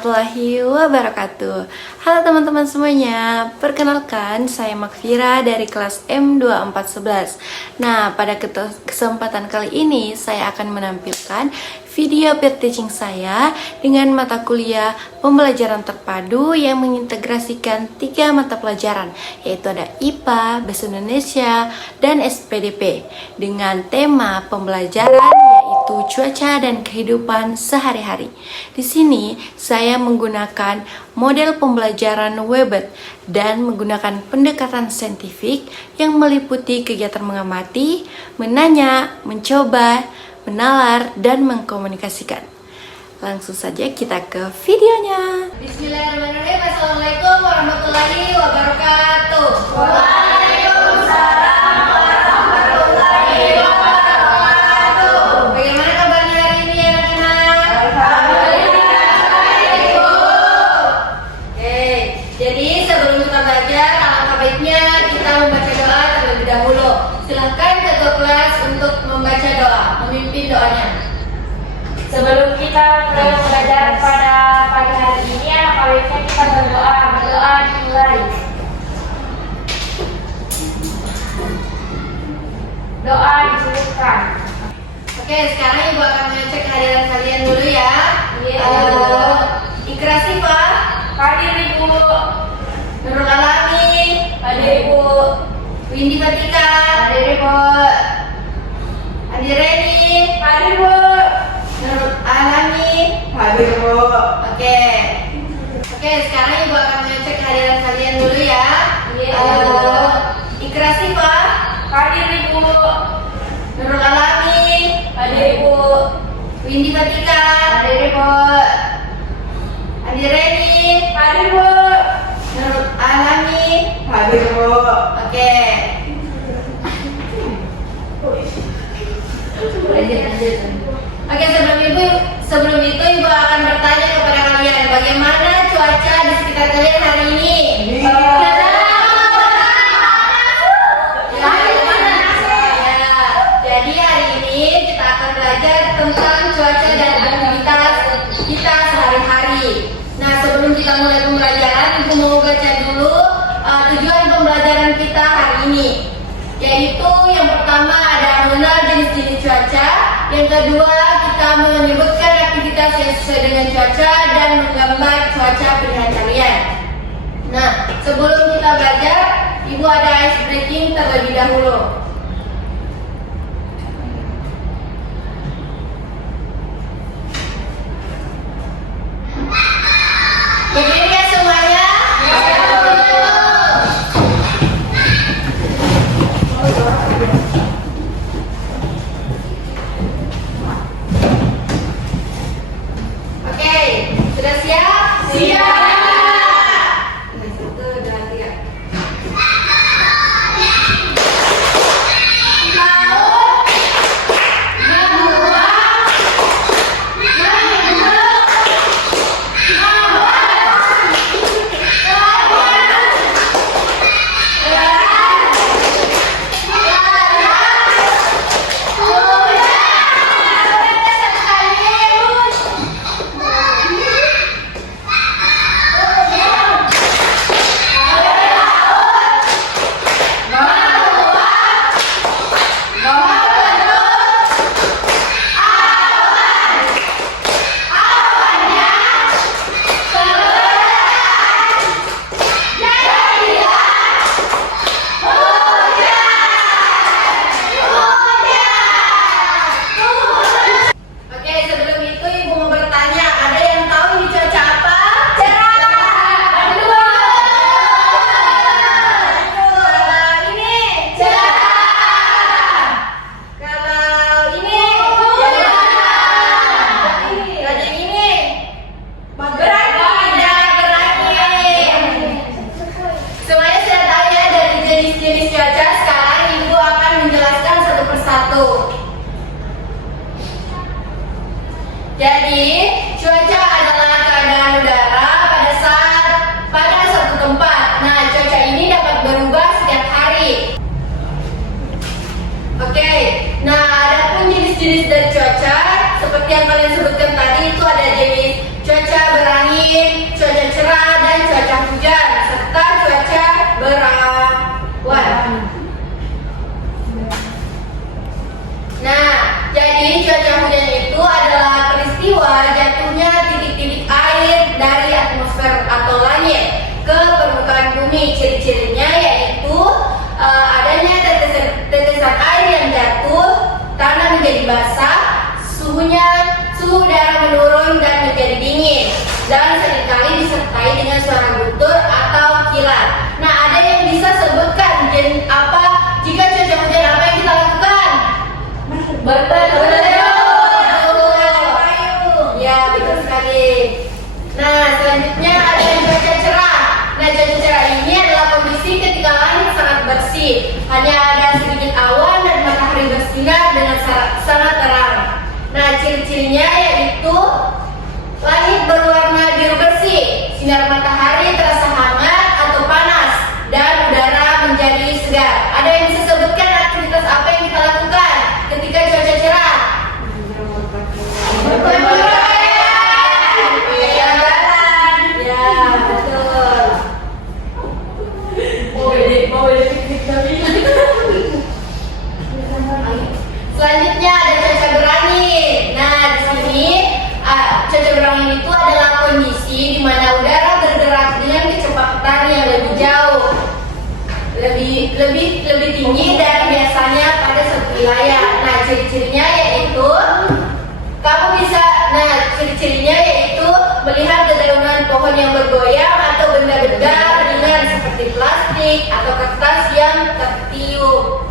warahmatullahi wabarakatuh. Halo teman-teman semuanya, perkenalkan saya Makfira dari kelas M2411. Nah, pada kesempatan kali ini saya akan menampilkan video peer teaching saya dengan mata kuliah pembelajaran terpadu yang mengintegrasikan 3 mata pelajaran, yaitu ada IPA, Bahasa Indonesia, dan SPDP dengan tema pembelajaran yaitu cuaca dan kehidupan sehari-hari. Di sini saya menggunakan model pembelajaran Webet dan menggunakan pendekatan saintifik yang meliputi kegiatan mengamati, menanya, mencoba, menalar, dan mengkomunikasikan. Langsung saja kita ke videonya. Bismillahirrahmanirrahim. Assalamualaikum warahmatullahi wabarakatuh. Waalaikumsalam warahmatullahi wabarakatuh. Bagaimana kabarnya hari ini anak-anak? Alhamdulillah, Ibu. Oke, jadi sebelum kita belajar, alangkah baiknya kita membaca doa terlebih dahulu. Silahkan ketua kelas untuk membaca doa, memimpin doanya. Sebelum kita mulai belajar pada pagi hari ini, alangkah baiknya kita berdoa dimulai. Doa dituliskan. Oke, sekarang Ibu akan mengecek kehadiran kalian dulu ya. Iya. Ikra Sifa, Hadir Ibu. Nurul Alami, Hadir Ibu. Windy Fatika, Hadir Ibu. Adi Reni, Hadir Ibu. Nurul Alami. Hadir Ibu. Oke, sekarang Ibu akan mengecek kehadiran kalian dulu ya. Iya. Ikra Sifa, Hadir Ibu. Nurul Alami, Hadir Ibu. Windy Fatika, Hadir Ibu. Adi Reni, Hadir Ibu. Nurul Alami. Hadir Ibu. Oke. Lanjut. Oke, sebelum itu Ibu akan bertanya kepada kalian, bagaimana cuaca di sekitar kalian hari ini? Jadi hari ini kita akan belajar tentang cuaca dan aktivitas kita sehari-hari. Nah, sebelum kita mulai pembelajaran, Ibu mau baca dulu tujuan pembelajaran kita hari ini. Yaitu yang pertama ada mengenal jenis-jenis cuaca, yang kedua kita menyebutkan aktivitas yang sesuai dengan cuaca dan menggambar cuaca pilihan kalian. Nah, sebelum kita belajar, Ibu ada ice breaking terlebih dahulu. Berdiri ya semuanya. Oke, sudah siap? Siap. Satu, dua, tiga. Oke, sebelum itu Ibu mau bertanya, ada yang tahu ini cuaca apa? Kalau ini Kalau ini Kalau yang ini berangin. Semuanya sudah tahu ya dari jenis-jenis cuaca. Sekarang Ibu akan menjelaskan satu persatu. Jadi, cuaca adalah keadaan udara pada suatu tempat. Nah, cuaca ini dapat berubah setiap hari. Oke, nah adapun jenis-jenis dari cuaca, seperti yang kalian sebutkan tadi, itu ada jenis cuaca cuaca berangin, cuaca cerah, dan cuaca hujan, serta cuaca berawan. Nah, jadi cuaca hujan itu adalah peristiwa jatuhnya titik-titik air dari atmosfer atau langit ke permukaan bumi. Ciri-cirinya yaitu adanya tetesan air yang jatuh, tanah menjadi basah, suhu udara menurun dan menjadi dingin, dan seringkali disertai dengan suara guntur atau kilat. Nah, ada yang bisa sebutkan apa jika cuaca hujan apa yang kita lakukan? Ya, betul sekali. Nah, selanjutnya ada cuaca cerah. Nah, cuaca cerah ini adalah kondisi ketika langit sangat bersih, hanya ada sedikit awan dan matahari bersinar dengan sangat terang. Nah, ciri-cirinya yaitu langit berwarna biru bersih, sinar matahari terasa hangat atau panas, dan udara menjadi segar. Ada yang bisa sebutkan aktivitas apa yang kita lakukan ketika cuaca cerah? Ya, betul. Selanjutnya ada cuaca berangin. Nah, di sini cuaca berangin itu adalah kondisi di mana udara bergerak dengan kecepatan yang lebih jauh, lebih tinggi dari biasanya pada suatu wilayah. Nah, ciri-cirinya yaitu melihat dedaunan pohon yang bergoyang atau benda-benda ringan seperti plastik atau kertas yang tertiup.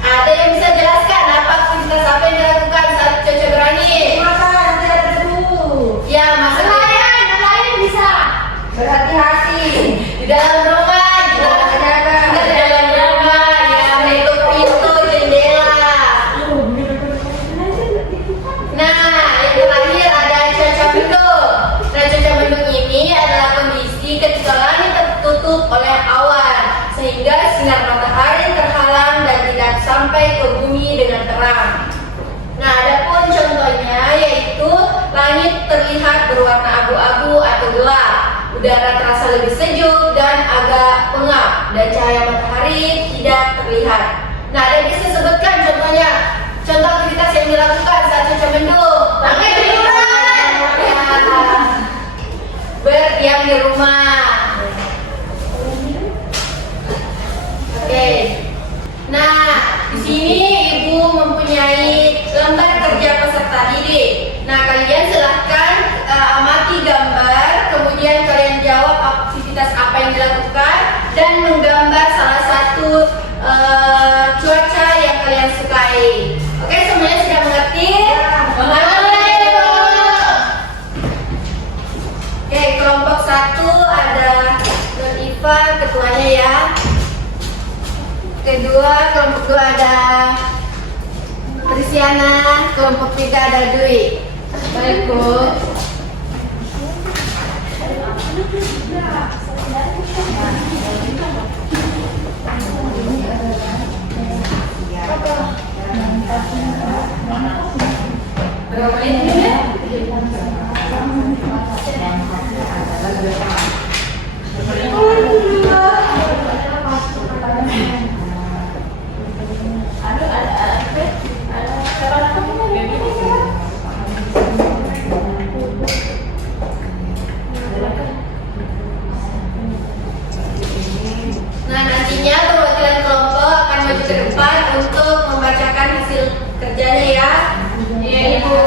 Ada yang bisa jelaskan apa aktivitas apa yang dilakukan saat cuaca berangin? Ya, maksudnya nelayan bisa berhati-hati di dalam rumah, di dalam rumah, ya, menutup pintu, jendela. Nah, yang terakhir ada cuaca mendung. Nah, cuaca mendung ini adalah kondisi ketika langit tertutup oleh awan sehingga sinar matahari terhalang dan tidak sampai ke bumi dengan terang. Nah, adapun contohnya yaitu langit terlihat berwarna abu-abu atau gelap, udara terasa lebih sejuk dan agak pengap, dan cahaya matahari tidak terlihat. Nah, ada yang bisa sebutkan contoh aktivitas yang dilakukan saat cuaca mendung? Di rumah. Ya, berdiam di rumah. Oke. Nah, di sini Ibu mempunyai lembar kerja peserta didik. Nah, kalian silahkan amati gambar, kemudian kalian jawab aktivitas apa yang dilakukan dan menggambar salah satu cuaca yang kalian sukai. Oke, semuanya sudah mengerti? Mengerti. Oke, kelompok 1 ada Nur Iva, ketuanya ya. Kelompok 2 ada Trisiana, kelompok 3 ada Dwi. Baik, Bu. Berapa menit ini? Nah, nantinya perwakilan kelompok akan maju ke depan untuk membacakan hasil kerjanya ya. Iya, Ibu.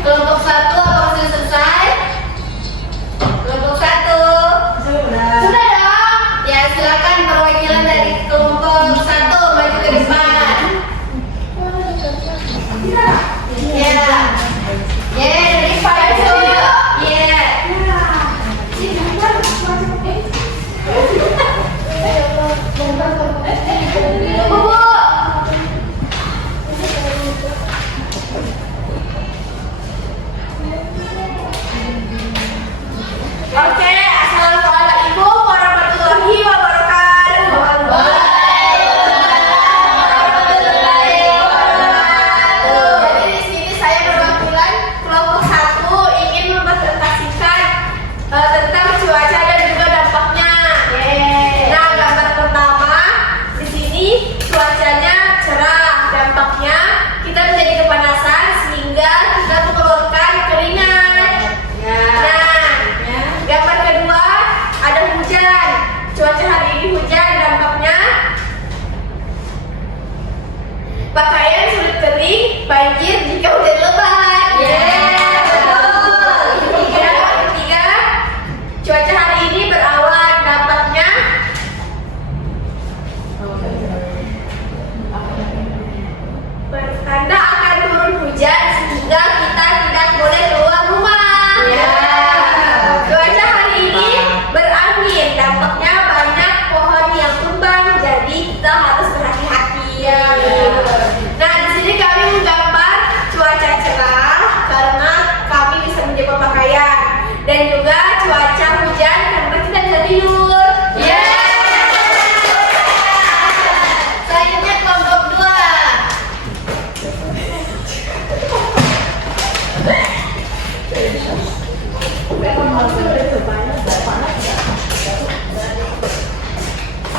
Kelompok 1 apakah sudah selesai? Kelompok 1 sudah dong. Ya, silakan perwakilan dari kelompok 1 maju ke depan. Ya, dari depan itu. Ya. Bu. Oke, assalamualaikum warahmatullahi wabarakatuh. Waalaikumsalam warahmatullahi wabarakatuh. Jadi di sini saya perwakilan kelompok 1 ingin mempresentasikan tentang cuaca dan juga dampaknya. Nah, gambar pertama di sini cuacanya cerah, dampaknya kita menjadi kepanasan sehingga kita mengeluarkan keringat. Gambar kedua ada hujan. Cuaca hari ini hujan, dampaknya pakaian sulit kering, banjir jika hujan lebat. Ketiga, cuaca hari ini berawan, dampaknya bertanda akan turun hujan sehingga kita tidak boleh keluar rumah. Cuaca hari ini berangin, dampaknya banyak pohon yang tumbang, jadi kita harus berhati-hati. Nah, di sini kami menggambar cuaca cerah karena kami bisa menjemur pakaian, dan juga cuaca hujan karena kita bisa tidur. Selanjutnya kelompok 2.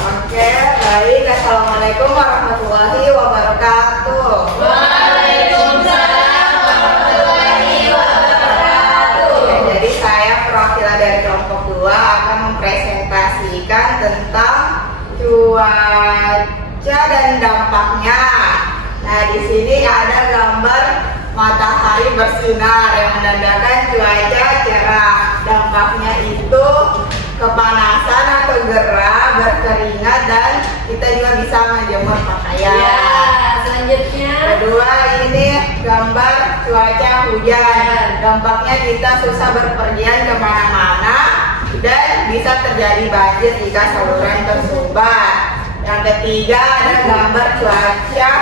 Oke, baik. Assalamualaikum warahmatullahi wabarakatuh. Waalaikumsalam warahmatullahi wabarakatuh. Jadi saya perwakilan dari kelompok 2 akan mempresentasikan tentang cuaca dan dampaknya. Nah, di sini ada gambar matahari bersinar yang menandakan cuaca cerah. Dampaknya itu kepanasan atau gerah, berkeringat, dan kita juga bisa menjemur pakaian. Selanjutnya Kedua, ini gambar cuaca hujan. Dampaknya kita susah berpergian kemana-mana dan bisa terjadi banjir jika saluran tersumbat. Yang ketiga, ada gambar cuaca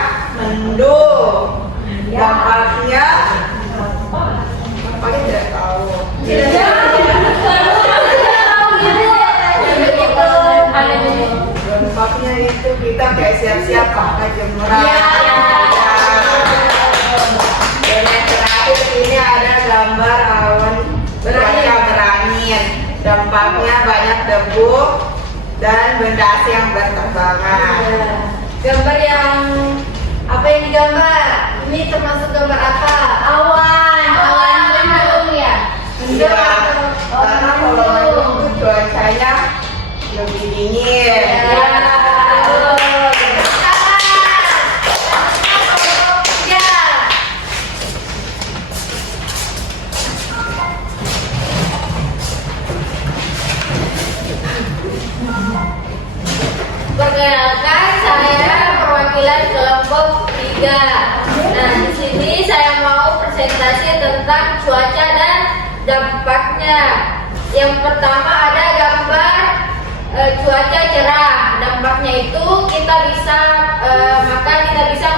mendung. Dampaknya apa tidak tahu. Dampaknya itu kita kayak siap-siap pakai jemuran. Dan yang terakhir ini ada gambar awan cuaca berangin. Dampaknya banyak debu dan benda asing yang berterbangan. gambar yang apa yang digambar? Ini termasuk gambar apa? Awan mendung ya? Mendung Iya, atau karena kalau mendung itu cuacanya lebih dingin. Perkenalkan, saya perwakilan kelompok 3. Nah, di sini saya mau presentasi tentang cuaca dan dampaknya. Yang pertama ada gambar cuaca cerah. Dampaknya itu kita bisa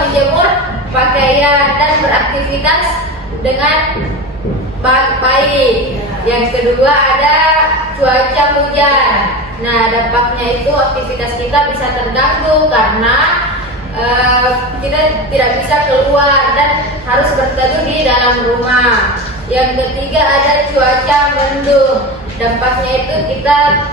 menjemur pakaian dan beraktivitas dengan baik. Yang kedua ada cuaca hujan. Nah, dampaknya itu aktivitas kita bisa terganggu karena kita tidak bisa keluar dan harus berteduh di dalam rumah. Yang ketiga ada cuaca mendung. Dampaknya itu kita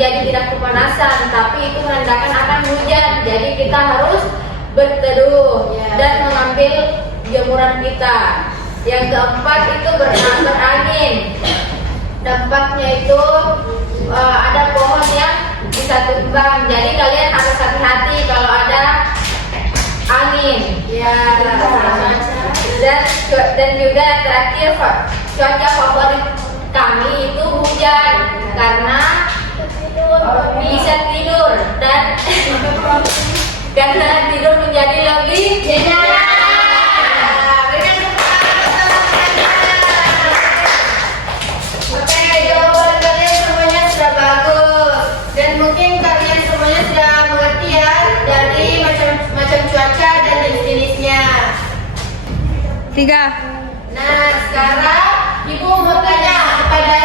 jadi tidak kepanasan, tapi itu menandakan akan hujan. Jadi kita harus berteduh dan mengambil jemuran kita. Yang keempat itu berangin. Dampaknya itu ada pohon yang bisa tumbang. Jadi kalian harus hati-hati kalau ada angin. dan juga terakhir cuaca favorit kami itu hujan karena bisa tidur dan karena tidur menjadi lebih nyenyak. Berikan tepuk tangan. Oke, jawaban kalian semuanya sudah bagus dan mungkin kalian semuanya sudah mengerti ya dari macam-macam cuaca dan jenis-jenisnya. 3. Nah, sekarang Ibu mau tanya kepada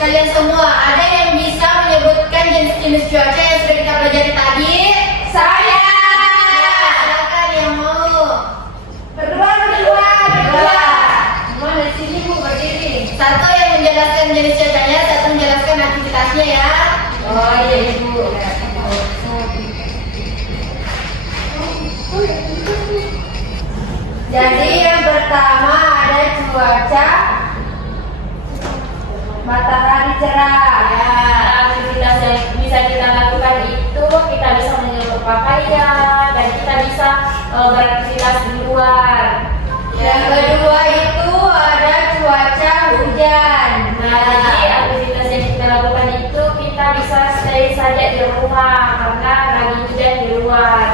kalian semua, ada yang bisa menyebutkan jenis-jenis cuaca yang sudah kita pelajari tadi? Saya. Ya, silakan yang mau. Berdua. Semua di sini Bu berdiri. Satu yang menjelaskan jenis cuacanya, satu menjelaskan aktivitasnya ya. Oh iya Ibu. Jadi yang pertama ada cuaca matahari cerah. Ya, Aktivitas yang bisa kita lakukan itu kita bisa menyeluruh pakaian dan kita bisa beraktivitas di luar. yang kedua itu ada cuaca hujan. Nah, jadi aktivitas yang kita lakukan itu kita bisa stay saja di rumah karena lagi hujan di luar.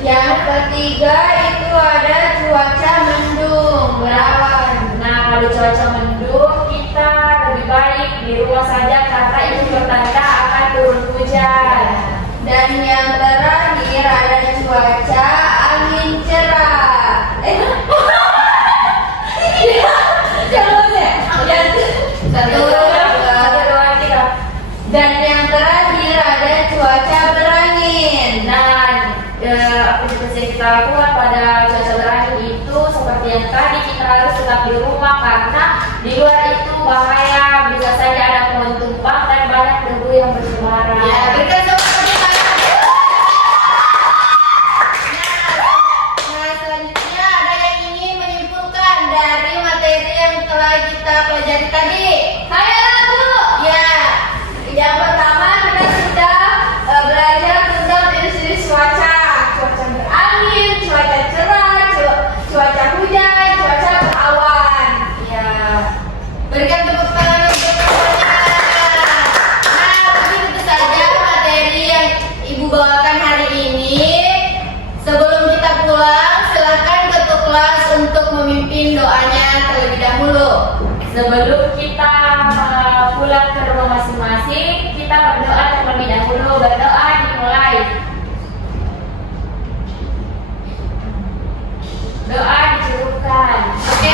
Yang ketiga itu ada cuaca mendung, berawan. Nah, kalau cuaca mendung kita lebih baik di rumah saja karena itu pertanda akan turun hujan. Dan yang terakhir ada cuaca angin cerah. Satu, dua. Dan yang terakhir ada cuaca berangin. Nah, aktivitas yang kita lakukan pada cuaca berangin itu seperti yang tadi kita harus tetap di rumah karena di luar itu bahaya, bisa saja ada pohon tumbang dan banyak debu yang bercemaran. Ya, berikan tepuk tangan. Nah, selanjutnya ada yang ingin menyimpulkan dari materi yang telah kita pelajari tadi. Saya Bu. Ya, yang pertama kita sudah belajar tentang jenis-jenis cuaca berangin, cuaca cerah, cuaca hujan, cuaca berawan. Ya, berikan tepuk tangan untuk semuanya. Nah, begitu saja materi yang Ibu bawakan hari ini. Sebelum kita pulang, silakan ketua kelas untuk memimpin doanya terlebih dahulu. Sebelum kita pulang ke rumah masing-masing, kita berdoa terlebih dahulu. Berdoa dimulai. Doa dicukupkan. Oke,